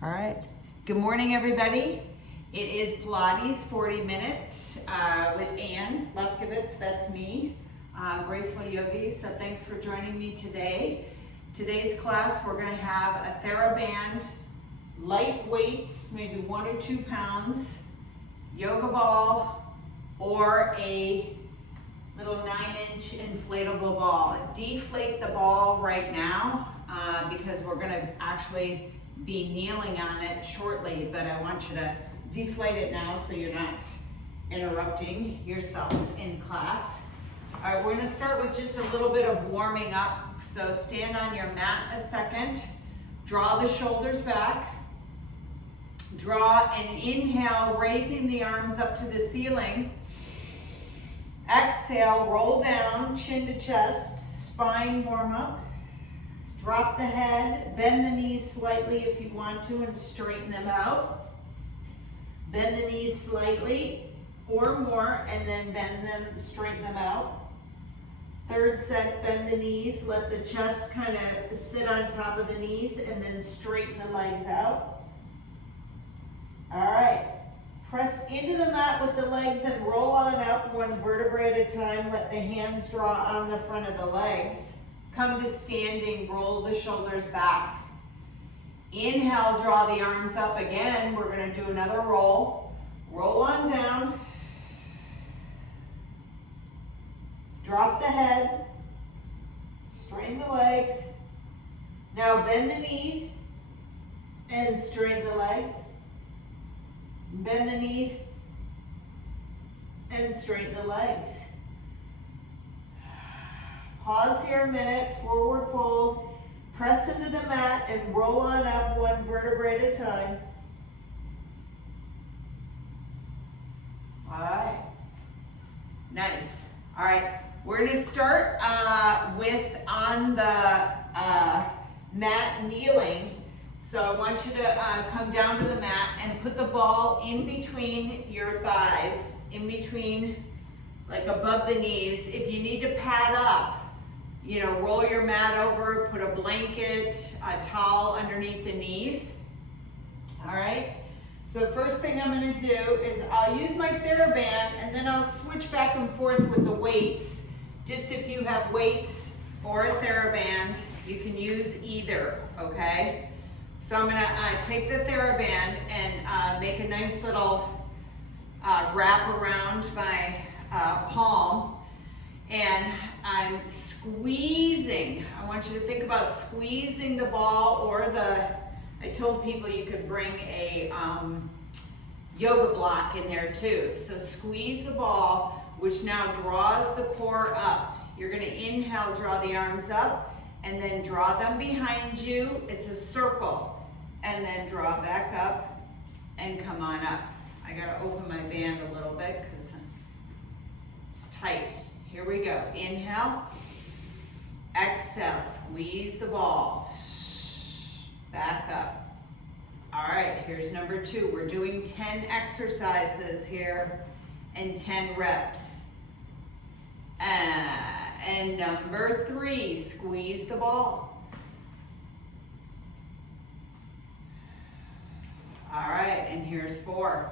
All right. Good morning, everybody. It is Pilates 40 minutes with Ann Lefkovits. That's me, Graceful Yogi. So thanks for joining me today. Today's class, we're going to have a TheraBand, light weights, maybe 1 or 2 pounds, yoga ball, or a little 9-inch inflatable ball. Deflate the ball right now because we're going to actually be kneeling on it shortly, but I want you to deflate it now so you're not interrupting yourself in class. All right, we're going to start with just a little bit of warming up. So stand on your mat a second, draw the shoulders back, draw an inhale, raising the arms up to the ceiling. Exhale, roll down, chin to chest, spine warm up. Drop the head, bend the knees slightly if you want to and straighten them out. Bend the knees slightly or more and then bend them, straighten them out. Third set, bend the knees, let the chest kind of sit on top of the knees and then straighten the legs out. All right, press into the mat with the legs and roll on up 1 vertebrae at a time. Let the hands draw on the front of the legs. Come to standing, roll the shoulders back. Inhale, draw the arms up again. We're going to do another roll. Roll on down. Drop the head. Straighten the legs. Now bend the knees and straighten the legs. Bend the knees and straighten the legs. Pause here a minute, forward fold, press into the mat and roll on up 1 vertebrae at a time. All right, nice. All right, we're gonna start with on the mat kneeling. So I want you to come down to the mat and put the ball in between your thighs, in between, like above the knees. If you need to pad up, you know, roll your mat over, put a blanket, a towel underneath the knees. All right, so the first thing I'm gonna do is I'll use my TheraBand and then I'll switch back and forth with the weights. Just if you have weights or a TheraBand, you can use either, okay? So I'm gonna take the TheraBand and make a nice little wrap around my palm. And I'm squeezing. I want you to think about squeezing the ball or I told people you could bring a yoga block in there too. So squeeze the ball, which now draws the core up. You're gonna inhale, draw the arms up, and then draw them behind you. It's a circle. And then draw back up and come on up. I gotta open my band a little bit because it's tight. Here we go. Inhale. Exhale. Squeeze the ball. Back up. All right, here's number 2. We're doing 10 exercises here and 10 reps. And number 3, squeeze the ball. All right, and here's 4.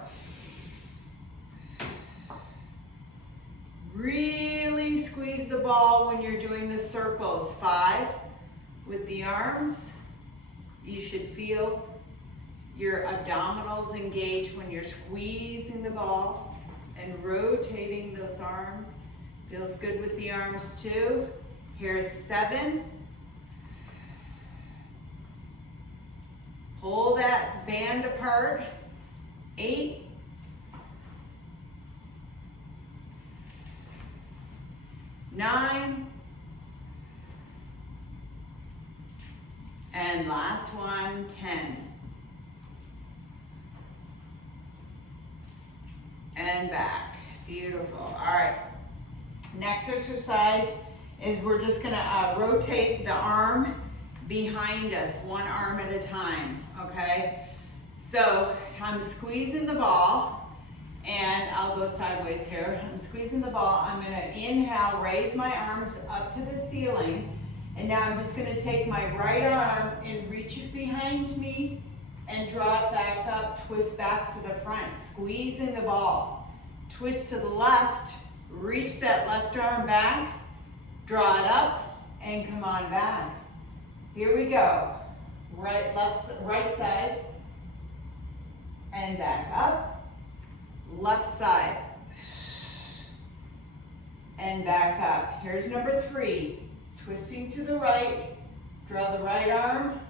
Really squeeze the ball when you're doing the circles. 5, with the arms, you should feel your abdominals engage when you're squeezing the ball and rotating those arms. Feels good with the arms too. Here's 7. Pull that band apart. 8. 9, and last one, 10. And back, beautiful. All right, next exercise is we're just gonna rotate the arm behind us, 1 arm at a time, okay? So I'm squeezing the ball. And I'll go sideways here. I'm squeezing the ball. I'm gonna inhale, raise my arms up to the ceiling. And now I'm just gonna take my right arm and reach it behind me and draw it back up, twist back to the front, squeezing the ball. Twist to the left, reach that left arm back, draw it up, and come on back. Here we go. Right side, and back up. Left side, and back up. Here's number 3. Twisting to the right, draw the right arm,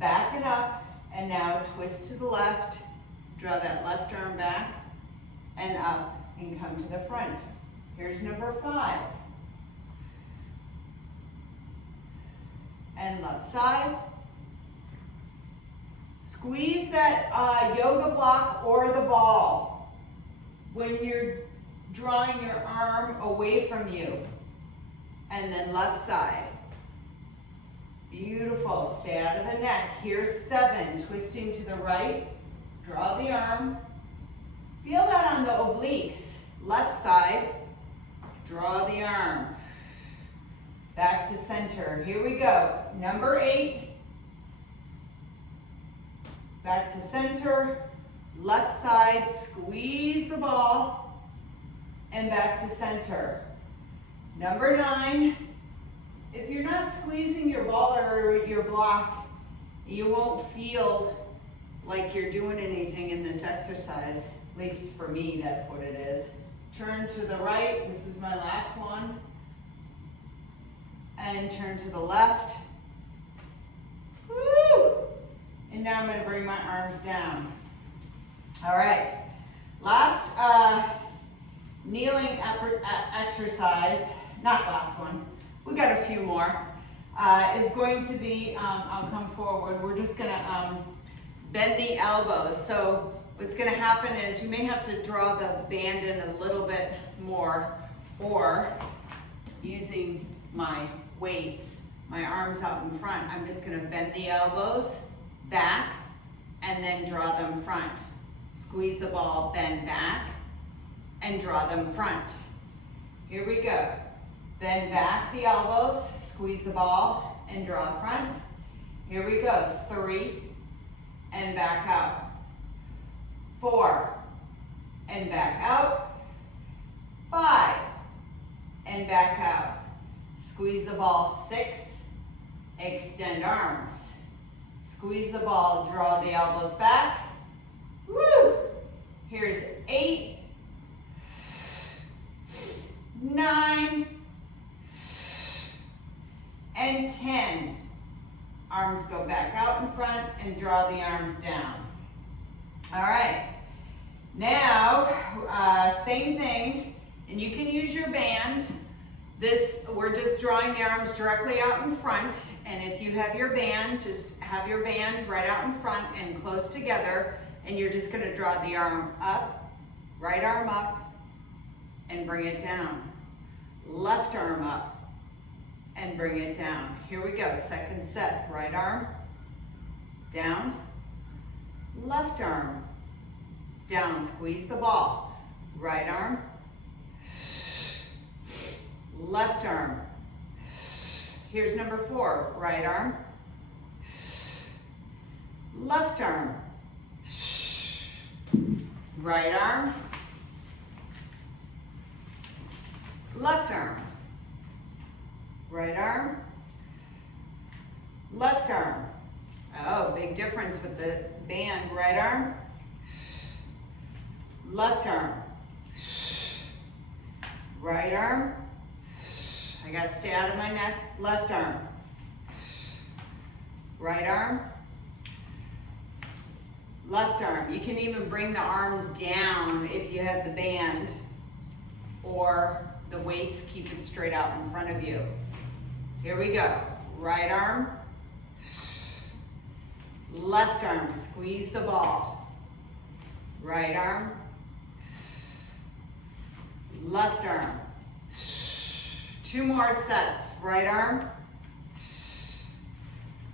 back and up, and now twist to the left, draw that left arm back and up and come to the front. Here's number 5. And left side. Squeeze that yoga block or the ball when you're drawing your arm away from you. And then left side. Beautiful. Stay out of the neck. Here's 7. Twisting to the right. Draw the arm. Feel that on the obliques. Left side. Draw the arm. Back to center. Here we go. Number 8. Back to center. Left side. Squeeze the ball. And back to center. Number 9, if you're not squeezing your ball or your block, you won't feel like you're doing anything in this exercise. At least for me, that's what it is. Turn to the right, this is my last one. And turn to the left. Woo! And now I'm gonna bring my arms down. All right, last kneeling exercise, not last one, we got a few more, is going to be, I'll come forward, we're just gonna bend the elbows. So what's gonna happen is you may have to draw the band in a little bit more, or using my weights, my arms out in front, I'm just gonna bend the elbows back and then draw them front. Squeeze the ball, bend back, and draw them front. Here we go. Bend back the elbows, squeeze the ball, and draw front. Here we go. 3, and back out. 4, and back out. 5, and back out. Squeeze the ball. 6, extend arms. Squeeze the ball, draw the elbows back. Woo! Here's 8, 9, and 10. Arms go back out in front and draw the arms down. All right. Now, same thing, and you can use your band. We're just drawing the arms directly out in front, and if you have your band, just have your band right out in front and close together, and you're just gonna draw the arm up, right arm up, and bring it down. Left arm up, and bring it down. Here we go, second set. Right arm, down, left arm, down. Squeeze the ball. Right arm, left arm. Here's number 4. Right arm, left arm, right arm, left arm, right arm, left arm. Oh, big difference with the band. Right arm, left arm, right arm. I gotta stay out of my neck. Left arm, right arm, left arm. You can even bring the arms down if you have the band, or the weights, keep it straight out in front of you. Here we go. Right arm, left arm, squeeze the ball. Right arm, left arm. 2 more sets. Right arm,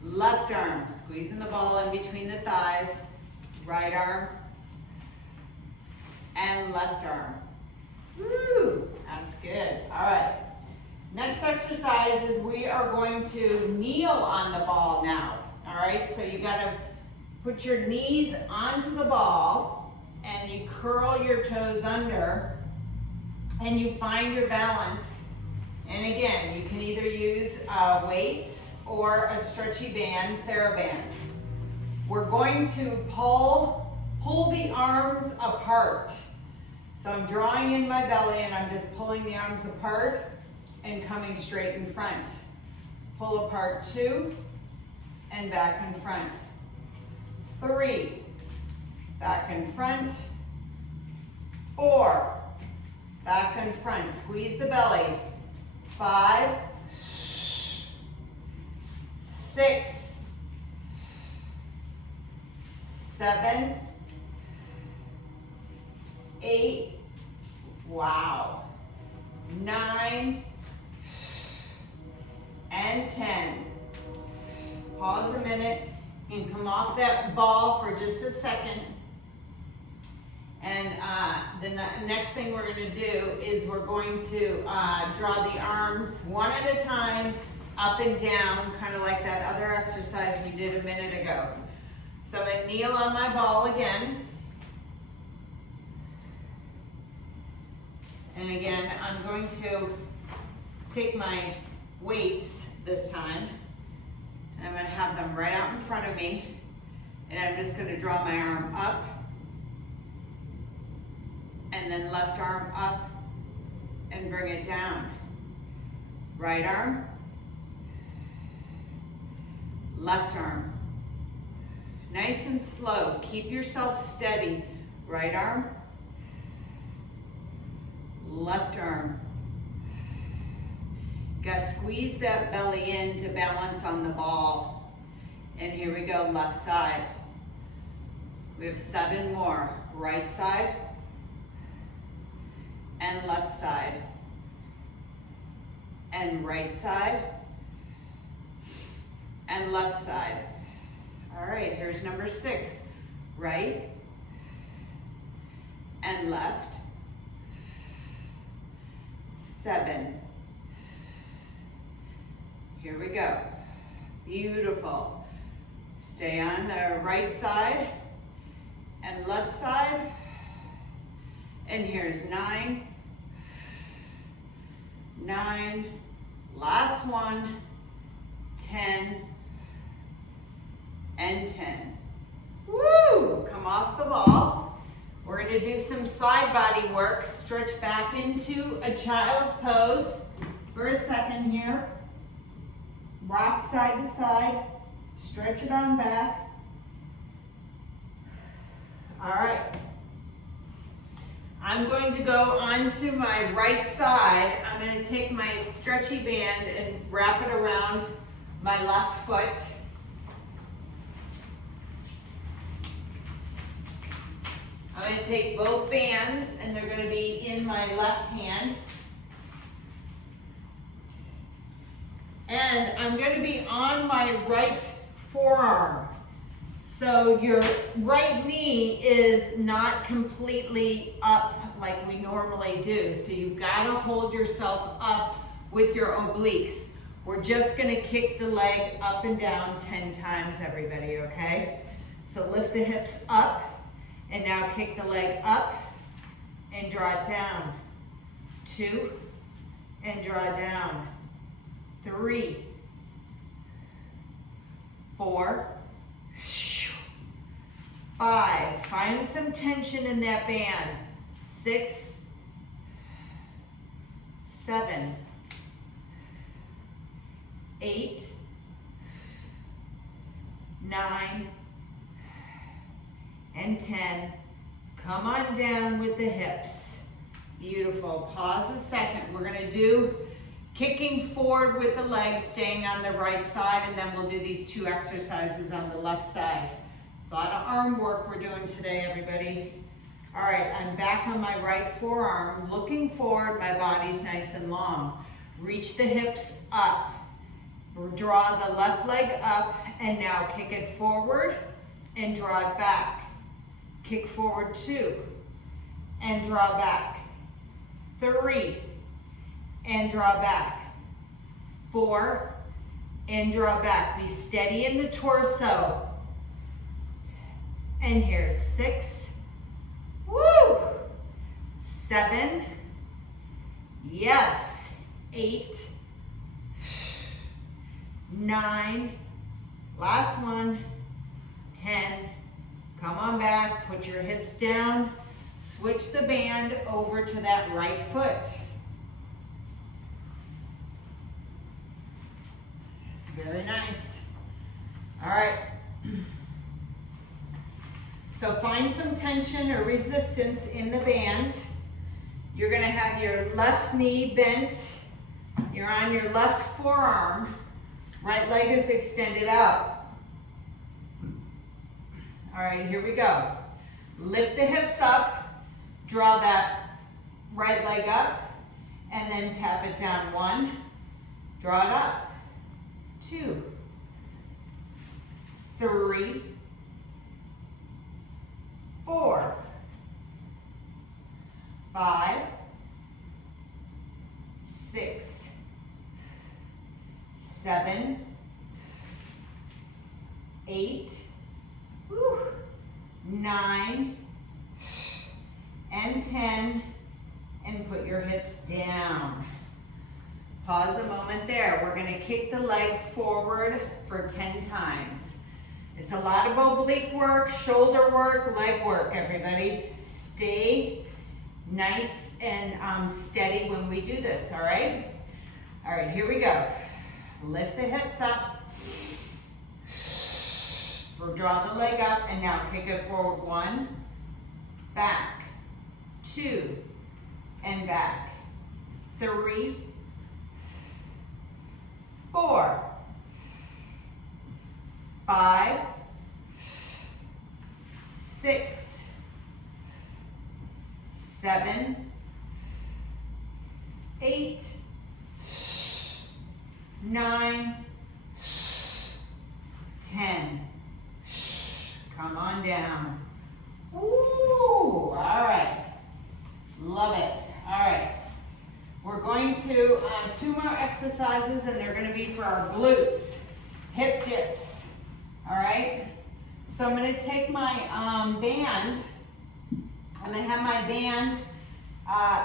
left arm, squeezing the ball in between the thighs. Right arm, and left arm. Woo, that's good. All right. Next exercise is we are going to kneel on the ball now. All right, so you gotta Put your knees onto the ball and you curl your toes under and you find your balance. And again, you can either use weights or a stretchy band, TheraBand. We're going to pull the arms apart. So I'm drawing in my belly and I'm just pulling the arms apart and coming straight in front. Pull apart 2 and back in front. 3, back in front. 4, back in front. Squeeze the belly. 5, 6, 7, 8, wow, 9, and 10. Pause a minute and come off that ball for just a second. And the next thing we're going to do is we're going to draw the arms one at a time, up and down, kind of like that other exercise we did a minute ago. So I'm going to kneel on my ball again. And again, I'm going to take my weights this time. I'm going to have them right out in front of me. And I'm just going to draw my arm up. And then left arm up and bring it down. Right arm. Left arm. Nice and slow. Keep yourself steady. Right arm. Left arm. Gotta squeeze that belly in to balance on the ball. And here we go, left side. We have 7 more. Right side and left side. And right side and left side. All right, here's number 6. Right and left. 7. Here we go. Beautiful. Stay on the right side and left side. And here's 9. 9. Last one. 10. And 10. Woo! Come off the ball. We're going to do some side body work. Stretch back into a child's pose for a second here. Rock side to side. Stretch it on back. All right. I'm going to go onto my right side. I'm going to take my stretchy band and wrap it around my left foot. I'm going to take both bands and they're going to be in my left hand. And I'm going to be on my right forearm. So your right knee is not completely up like we normally do. So you've got to hold yourself up with your obliques. We're just going to kick the leg up and down 10 times, everybody, okay? So lift the hips up and now kick the leg up and draw it down. 2 and draw down. 3, 4, 5, find some tension in that band. 6, 7, 8, 9, and 10. Come on down with the hips. Beautiful. Pause a second. We're going to do kicking forward with the legs, staying on the right side, and then we'll do these 2 exercises on the left side. It's a lot of arm work we're doing today, everybody. All right, I'm back on my right forearm, looking forward, my body's nice and long. Reach the hips up. Draw the left leg up, and now kick it forward and draw it back. Kick forward 2 and draw back. 3 and draw back. 4 and draw back. Be steady in the torso. And here's 6. Woo! 7. Yes. 8. 9. Last one. 10. Come on back, put your hips down. Switch the band over to that right foot. Very nice. All right. So find some tension or resistance in the band. You're gonna have your left knee bent. You're on your left forearm. Right leg is extended out. All right, here we go. Lift the hips up, draw that right leg up, and then tap it down. 1, draw it up. 2, 3, 4, 5, 6, 7, 8, 9, and 10, and put your hips down. Pause a moment there. We're gonna kick the leg forward for 10 times. It's a lot of oblique work, shoulder work, leg work, everybody. Stay nice and steady when we do this, all right? All right, here we go. Lift the hips up. We'll draw the leg up and now kick it forward. 1, back, 2, and back. 3, 4, 5, 6, 7, 8, 9, 10. Come on down. Ooh, all right. Love it. All right. We're going to 2 more exercises, and they're going to be for our glutes, hip dips. All right. So I'm going to take my band. I'm going to have my band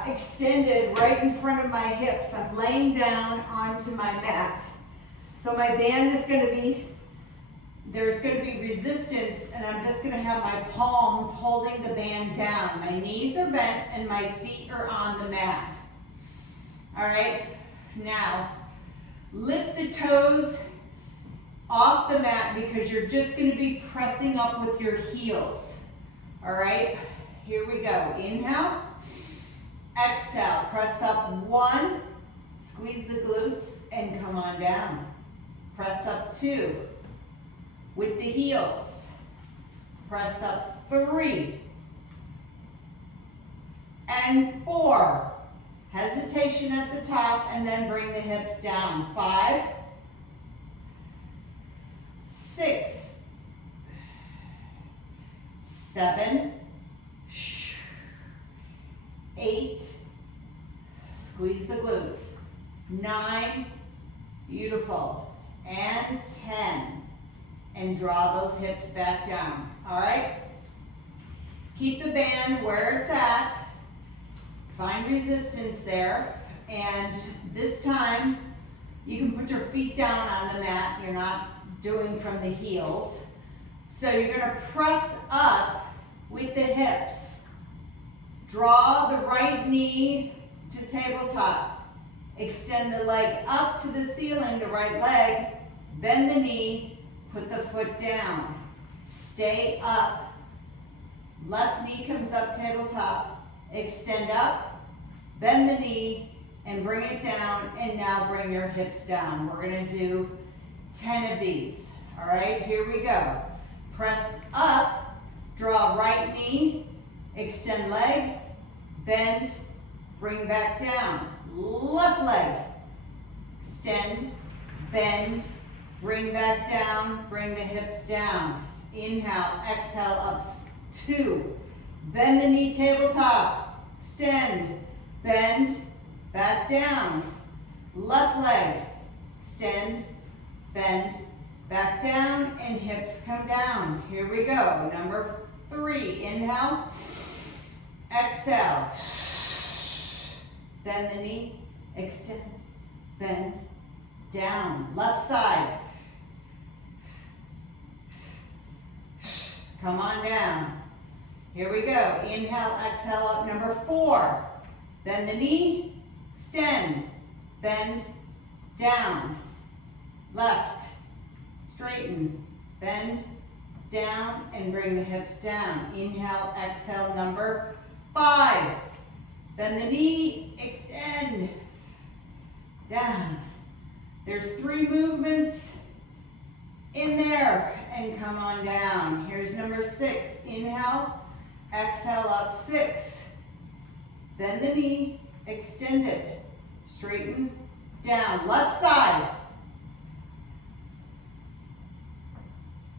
extended right in front of my hips. I'm laying down onto my mat. So my band is going to be, there's going to be resistance, and I'm just going to have my palms holding the band down. My knees are bent and my feet are on the mat. All right, now lift the toes off the mat because you're just going to be pressing up with your heels. All right, here we go. Inhale, exhale, press up. 1, squeeze the glutes and come on down. Press up. 2, with the heels. Press up. 3, and 4. Hesitation at the top, and then bring the hips down. 5, 6, 7, 8, squeeze the glutes. 9, beautiful, and 10. And draw those hips back down. All right? Keep the band where it's at. Find resistance there. And this time, you can put your feet down on the mat. You're not doing from the heels. So you're going to press up with the hips. Draw the right knee to tabletop. Extend the leg up to the ceiling, the right leg. Bend the knee. Put the foot down. Stay up. Left knee comes up, tabletop. Extend up, bend the knee, and bring it down, and now bring your hips down. We're gonna do 10 of these. All right, here we go. Press up, draw right knee, extend leg, bend, bring back down. Left leg, extend, bend, bring back down, bring the hips down. Inhale, exhale, up. 2, bend the knee, tabletop, extend, bend, back down. Left leg, extend, bend, back down, and hips come down. Here we go. Number 3, inhale, exhale. Bend the knee, extend, bend, down. Left side. Come on down. Here we go. Inhale, exhale up. Number 4. Bend the knee, extend, bend, down. Left, straighten, bend, down, and bring the hips down. Inhale, exhale, number 5. Bend the knee, extend, down. There's 3 movements in there, and come on down. Here's number 6. Inhale, exhale up, 6. Bend the knee, extend it, straighten, down. Left side.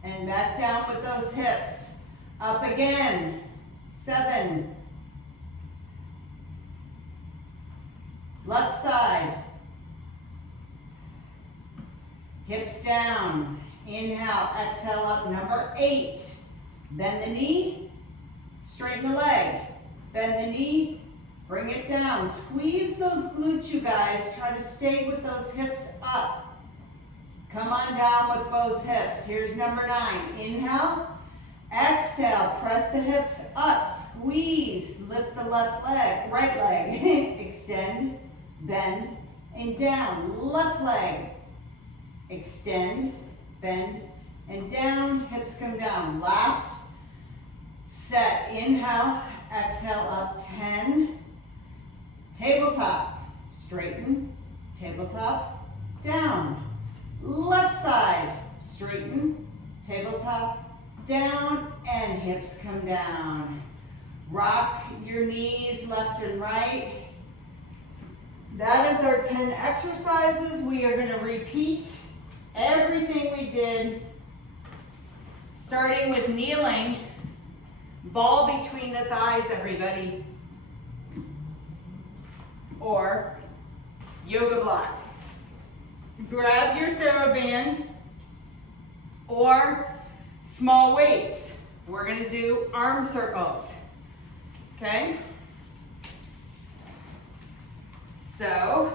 And back down with those hips. Up again. 7. Left side. Hips down. Inhale, exhale up. Number 8. Bend the knee, straighten the leg. Bend the knee, bring it down. Squeeze those glutes, you guys. Try to stay with those hips up. Come on down with both hips. Here's number 9. Inhale, exhale, press the hips up, squeeze, lift the left leg, right leg, extend, bend, and down. Left leg, extend, bend, and down. Hips come down. Last set. Inhale, exhale up, 10. Tabletop, straighten, tabletop, down. Left side, straighten, tabletop, down, and hips come down. Rock your knees left and right. That is our 10 exercises. We are going to repeat everything we did, starting with kneeling. Ball between the thighs, everybody. Or yoga block. Grab your TheraBand or small weights. We're going to do arm circles. Okay? So,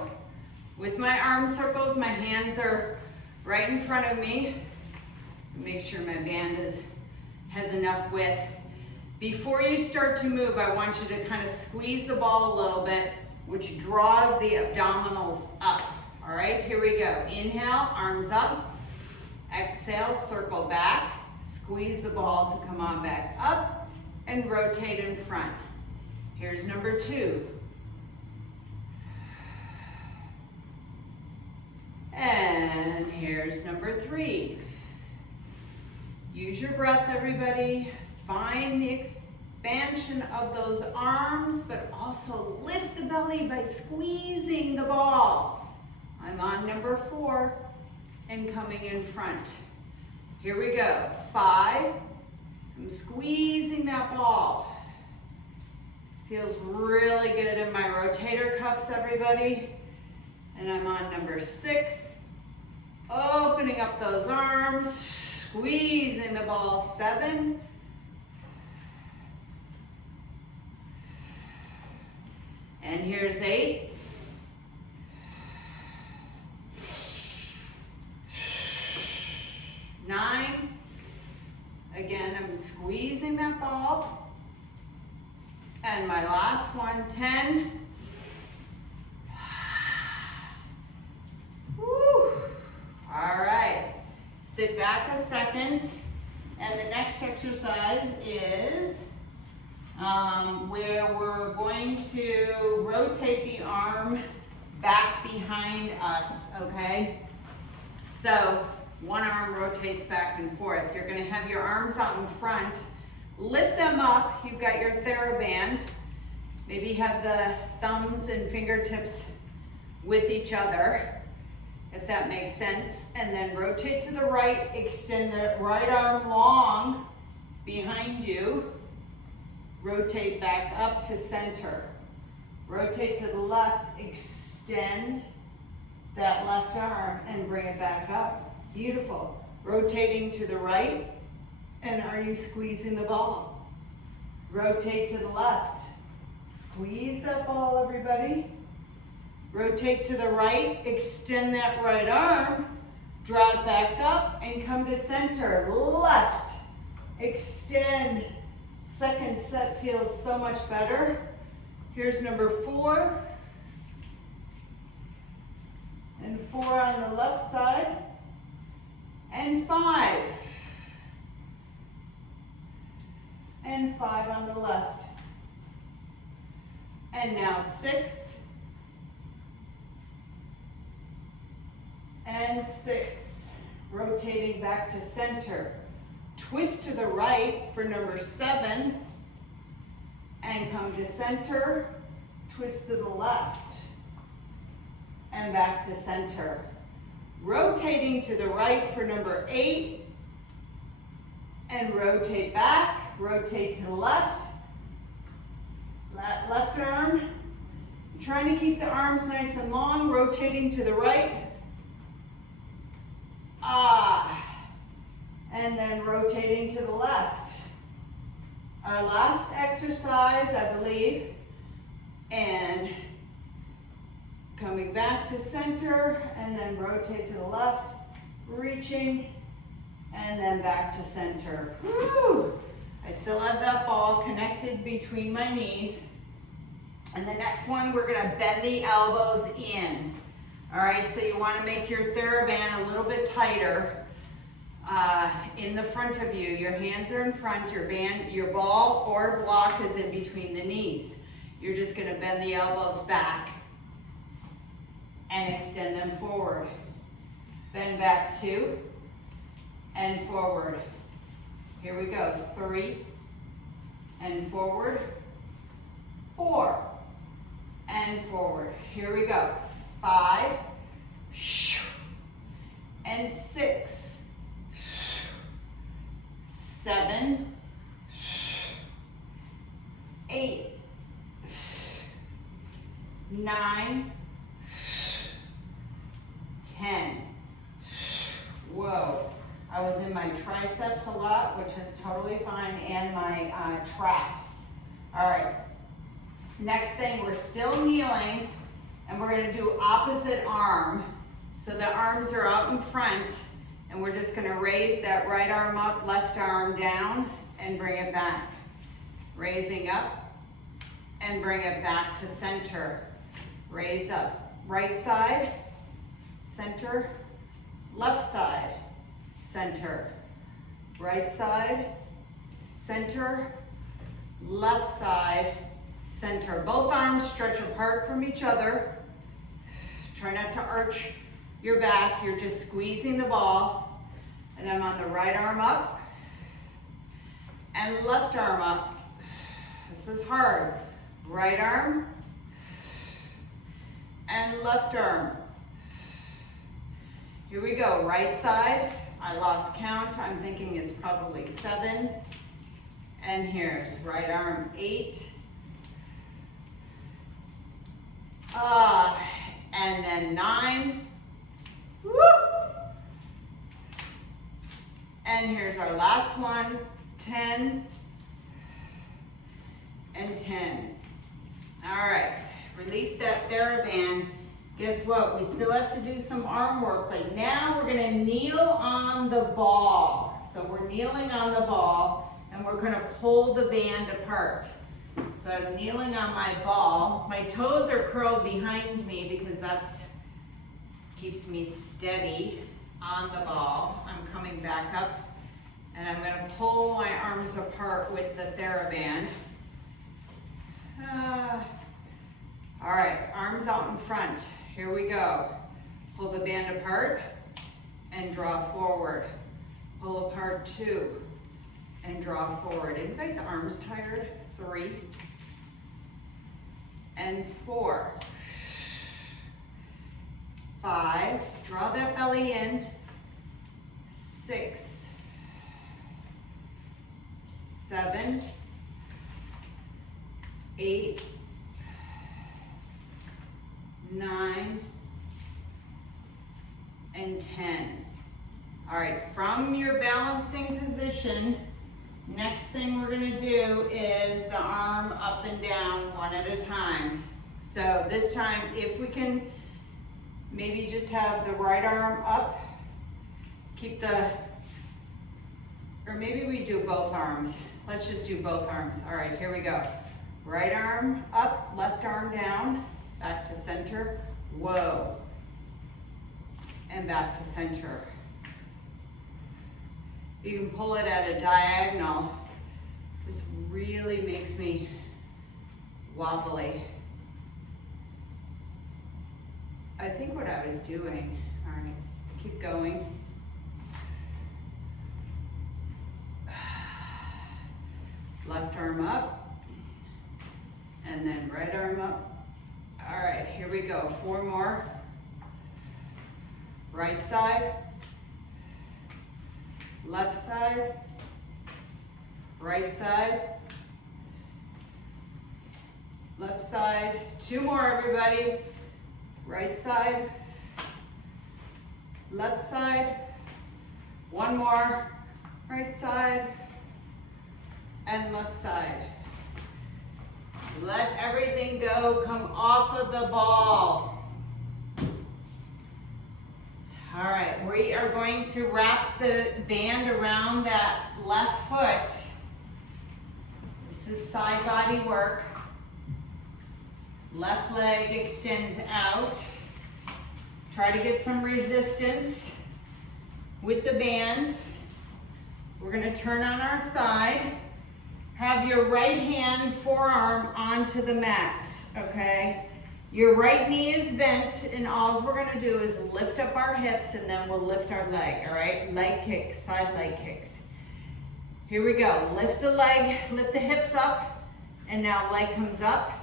with my arm circles, my hands are right in front of me. Make sure my band has enough width. Before you start to move, I want you to kind of squeeze the ball a little bit, which draws the abdominals up. All right, here we go. Inhale, arms up. Exhale, circle back. Squeeze the ball to come on back up and rotate in front. Here's number 2. And here's number 3. Use your breath, everybody. Find the expansion of those arms, but also lift the belly by squeezing the ball. I'm on number 4 and coming in front. Here we go. 5. I'm squeezing that ball. Feels really good in my rotator cuffs, everybody. And I'm on number 6. Opening up those arms, squeezing the ball. 7. And here's 8. 9. Again, I'm squeezing that ball. And my last one, 10. Woo. All right. Sit back a second. And the next exercise is where we're going to rotate the arm back behind us, okay? So, one arm rotates back and forth. You're going to have your arms out in front. Lift them up. You've got your TheraBand. Maybe have the thumbs and fingertips with each other, if that makes sense. And then rotate to the right. Extend the right arm long behind you. Rotate back up to center. Rotate to the left. Extend that left arm and bring it back up. Beautiful. Rotating to the right. And are you squeezing the ball? Rotate to the left. Squeeze that ball, everybody. Rotate to the right, extend that right arm, draw it back up and come to center. Left, extend. Second set feels so much better. Here's number 4. And 4 on the left side. And 5. And 5 on the left. And now 6. And 6. Rotating back to center. Twist to the right for number 7. And come to center. Twist to the left. And back to center. Rotating to the right for number 8. And rotate back. Rotate to the left. Left arm. Trying to keep the arms nice and long. Rotating to the right. And then rotating to the left. Our last exercise, I believe. And coming back to center, and then rotate to the left, reaching, and then back to center. Woo! I still have that ball connected between my knees. And the next one, we're gonna bend the elbows in. All right, so you wanna make your TheraBand a little bit tighter in the front of you. Your hands are in front, your ball or block is in between the knees. You're just gonna bend the elbows back and extend them forward. Bend back 2 and forward. Here we go, 3 and forward, 4 and forward. Here we go, 5 and 6, 7, 8, 9, 10. Whoa, I was in my triceps a lot, which is totally fine, and my traps. All right, next thing, we're still kneeling, and we're gonna do opposite arm. So the arms are out in front, and we're just gonna raise that right arm up, left arm down, and bring it back. Raising up, and bring it back to center. Raise up, right side, center, left side, center, right side, center, left side, center. Both arms stretch apart from each other. Try not to arch your back, you're just squeezing the ball. And I'm on the right arm up and left arm up. This is hard. Right arm and left arm. Here we go, right side. I lost count, I'm thinking it's probably 7. And here's right arm, 8. And then 9. Woo! And here's our last one, 10 and 10. All right, release that TheraBand. Guess what? We still have to do some arm work, but now we're gonna kneel on the ball. So we're kneeling on the ball, and we're gonna pull the band apart. So I'm kneeling on my ball. My toes are curled behind me because that's keeps me steady on the ball. I'm coming back up, and I'm gonna pull my arms apart with the TheraBand. All right, arms out in front. Here we go. Pull the band apart and draw forward. Pull apart 2 and draw forward. Anybody's arms tired? 3 and 4. 5, draw that belly in. 6, 7, 8, 9, and 10. All right, from your balancing position, Next thing we're gonna do is the arm up and down one at a time. So this time, if we can maybe just have the right arm up, keep the, or maybe we do both arms. Let's just do both arms. All right, here we go. Right arm up, left arm down, back to center, whoa, and back to center. You can pull it at a diagonal. This really makes me wobbly. I think what I was doing, all right, keep going. Left arm up, and then right arm up. All right, here we go, 4 more. Right side, left side, right side, left side. 2 more, everybody. Right side, left side, 1 more, right side, and left side. Let everything go, come off of the ball. All right, we are going to wrap the band around that left foot. This is side body work. Left leg extends out. Try to get some resistance with the band. We're going to turn on our side. Have your right hand forearm onto the mat, okay? Your right knee is bent, and all we're going to do is lift up our hips, and then we'll lift our leg, all right? Leg kicks, side leg kicks. Here we go. Lift the leg, lift the hips up, and now leg comes up.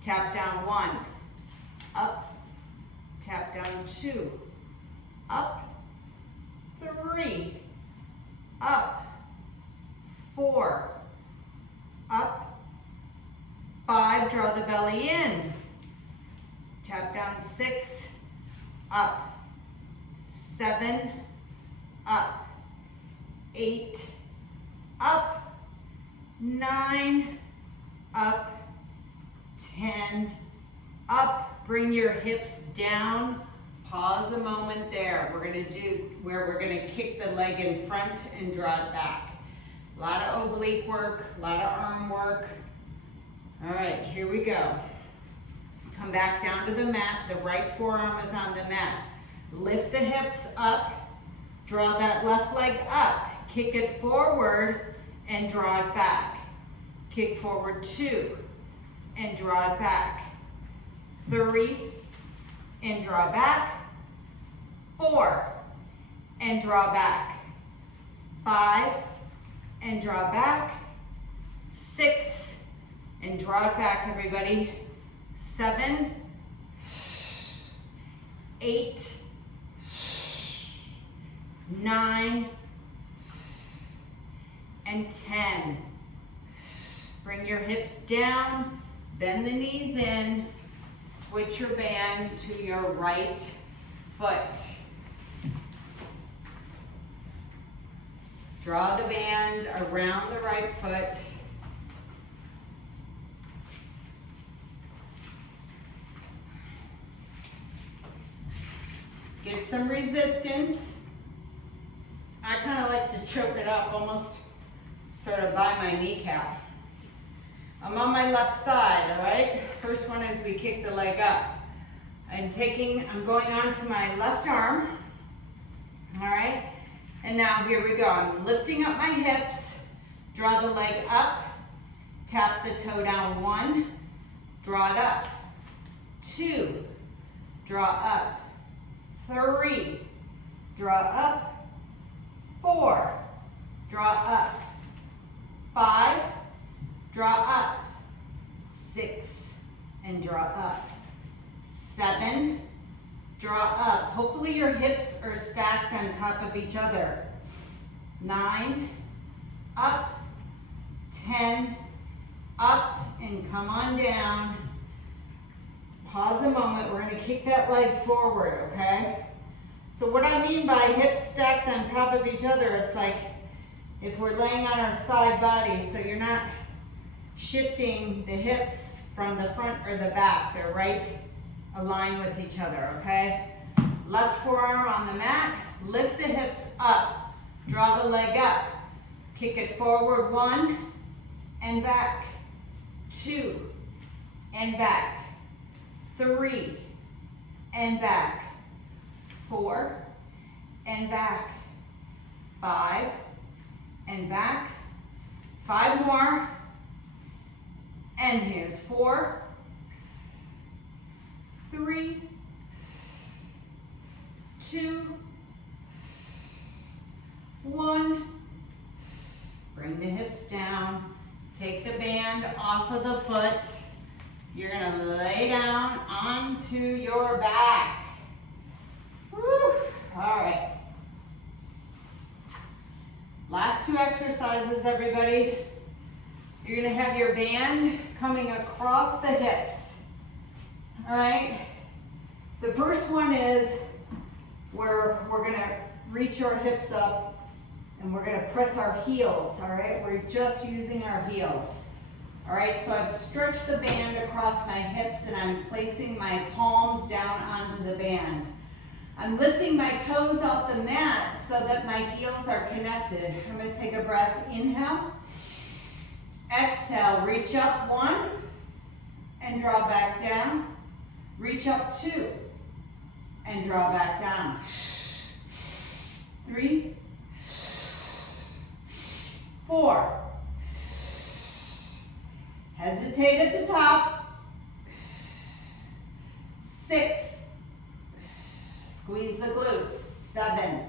Tap down 1, up, tap down 2, up, 3, up, 4, up, 5, draw the belly in, tap down 6, up, 7, up, 8, up, 9, up, 10, up, bring your hips down, pause a moment there. We're gonna do where we're gonna kick the leg in front and draw it back. A lot of oblique work, a lot of arm work. All right, here we go. Come back down to the mat, the right forearm is on the mat. Lift the hips up, draw that left leg up, kick it forward and draw it back. Kick forward 2. And draw it back. 3, and draw back. 4, and draw back. 5, and draw back. 6, and draw it back, everybody. 7, 8, 9, and 10. Bring your hips down. Bend the knees in, switch your band to your right foot. Draw the band around the right foot. Get some resistance. I kind of like to choke it up, almost sort of by my kneecap. I'm on my left side, all right? First one is we kick the leg up. I'm going on to my left arm, all right? And now here we go. I'm lifting up my hips, draw the leg up, tap the toe down 1, draw it up, 2, draw up, 3, draw up, 4, draw up, 5, draw up, 6, and draw up, 7, draw up. Hopefully your hips are stacked on top of each other. 9, up, 10, up, and come on down. Pause a moment, we're gonna kick that leg forward, okay? So what I mean by hips stacked on top of each other, it's like if we're laying on our side body, so you're not shifting the hips from the front or the back. They're right aligned with each other, okay? Left forearm on the mat, lift the hips up, draw the leg up, kick it forward, 1, and back, 2, and back, 3, and back, 4, and back, 5, and back, 5 more, and here's 4, 3, 2, 1. Bring the hips down. Take the band off of the foot. You're gonna lay down onto your back. Woo. All right. Last 2 exercises, everybody. You're gonna have your band coming across the hips. All right. The first one is where we're gonna reach our hips up and we're gonna press our heels, all right? We're just using our heels. All right, so I've stretched the band across my hips and I'm placing my palms down onto the band. I'm lifting my toes off the mat so that my heels are connected. I'm gonna take a breath, inhale. Exhale, reach up 1 and draw back down. Reach up 2 and draw back down. 3, 4. Hesitate at the top. 6. Squeeze the glutes. 7.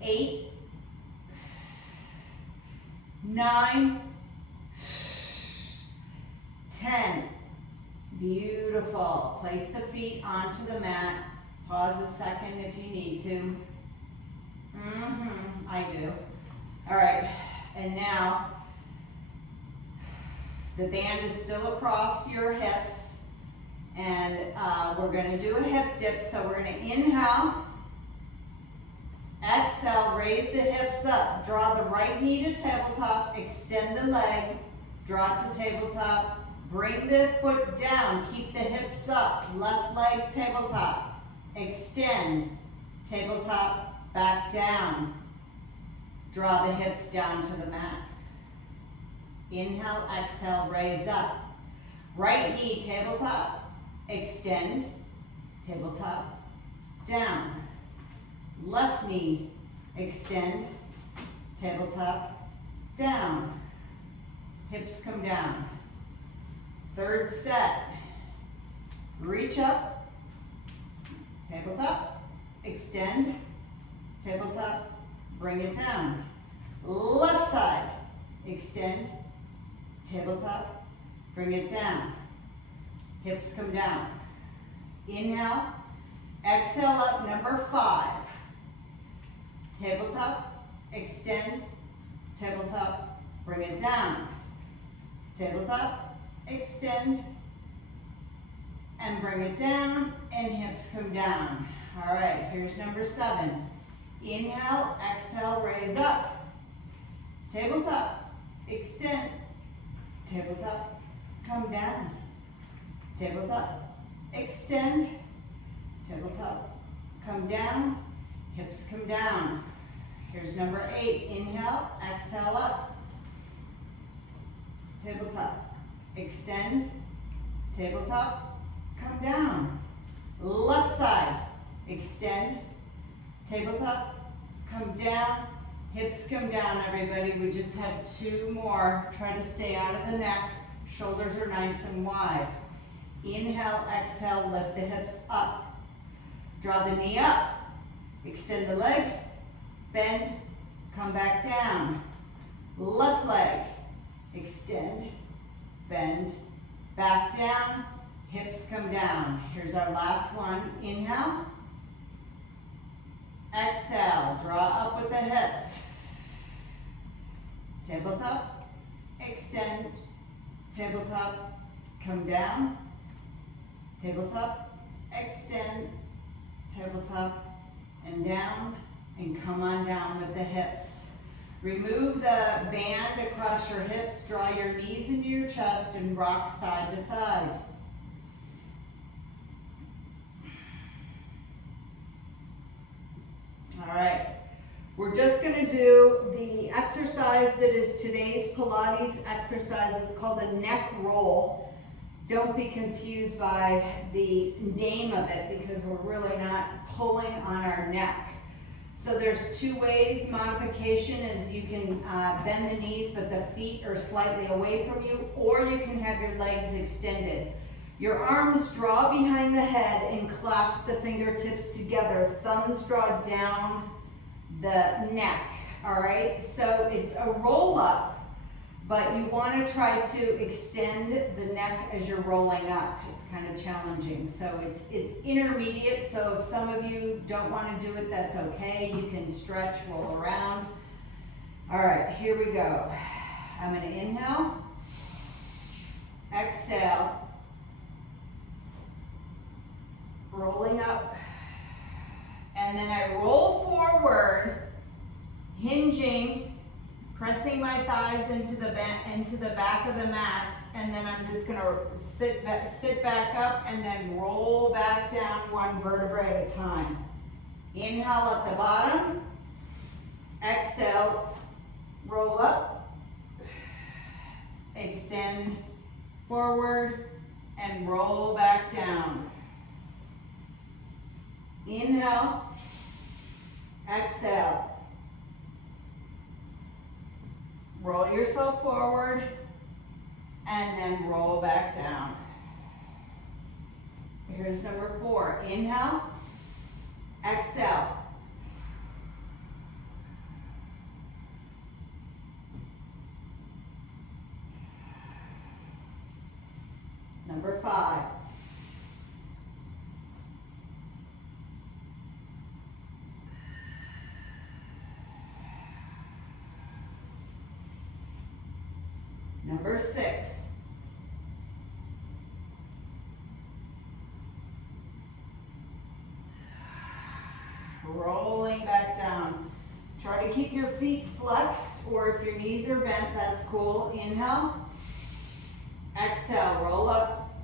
8. 9. 10. Beautiful. Place the feet onto the mat. Pause a second if you need to. I do. All right, and now the band is still across your hips, and we're going to do a hip dip. So we're going to inhale, exhale, raise the hips up, draw the right knee to tabletop, extend the leg, draw it to tabletop, bring the foot down, keep the hips up, left leg tabletop, extend, tabletop, back down. Draw the hips down to the mat. Inhale, exhale, raise up. Right knee, tabletop, extend, tabletop, down. Left knee, extend, tabletop, down. Hips come down. Third set. Reach up, tabletop, extend, tabletop, bring it down. Left side, extend, tabletop, bring it down. Hips come down. Inhale, exhale up, number 5. Tabletop, extend, tabletop, bring it down. Tabletop, extend, and bring it down, and hips come down. All right, here's number 7. Inhale, exhale, raise up. Tabletop, extend, tabletop, come down. Tabletop, extend, tabletop, come down, hips come down. Here's number 8. Inhale, exhale up. Tabletop, extend, tabletop, come down. Left side, extend, tabletop, come down, hips come down, everybody. We just have 2 more. Try to stay out of the neck. Shoulders are nice and wide. Inhale, exhale, lift the hips up. Draw the knee up. Extend the leg, bend, come back down. Left leg, extend, bend, back down, hips come down. Here's our last one. Inhale. Exhale, draw up with the hips. Tabletop, extend, tabletop, come down. Tabletop, extend, tabletop, and down, and come on down with the hips. Remove the band across your hips, draw your knees into your chest, and rock side to side. All right, we're just going to do the exercise that is today's Pilates exercise. It's called a neck roll. Don't be confused by the name of it because we're really not pulling on our neck. So there's two ways. Modification is you can bend the knees but the feet are slightly away from you, or you can have your legs extended. Your arms draw behind the head and clasp the fingertips together. Thumbs draw down the neck, all right? So it's a roll up, but you want to try to extend the neck as you're rolling up. It's kind of challenging. So it's intermediate, so if some of you don't want to do it, that's okay. You can stretch, roll around. All right, here we go. I'm going to inhale, exhale, rolling up, and then I roll forward, hinging, pressing my thighs into the back of the mat, and then I'm just going to sit back up and then roll back down one vertebrae at a time. Inhale at the bottom, exhale, roll up, extend forward, and roll back down. Inhale, exhale. Roll yourself forward and then roll back down. Here's number 4. Inhale, exhale. Number 5. Number 6. Rolling back down. Try to keep your feet flexed, or if your knees are bent, that's cool. Inhale, exhale, roll up.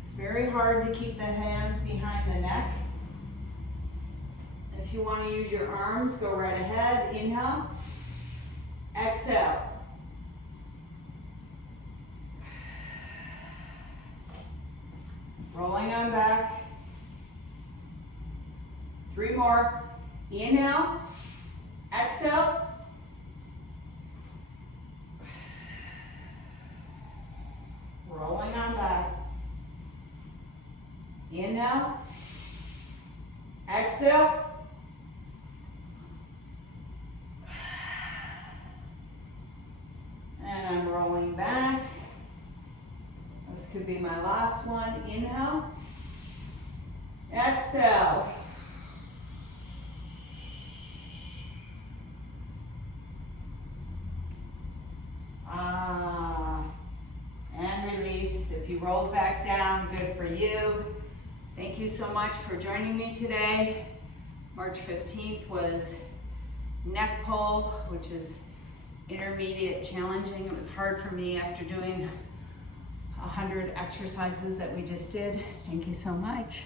It's very hard to keep the hands behind the neck. If you want to use your arms, go right ahead. Inhale, exhale. Rolling on back. 3 more. Inhale, exhale. Rolling on back. Inhale, exhale. And I'm rolling back. This could be my last one. Inhale, exhale. And release. If you rolled back down, good for you. Thank you so much for joining me today. March 15th was neck pull, which is intermediate challenging. It was hard for me after doing 100 exercises that we just did. Thank you so much.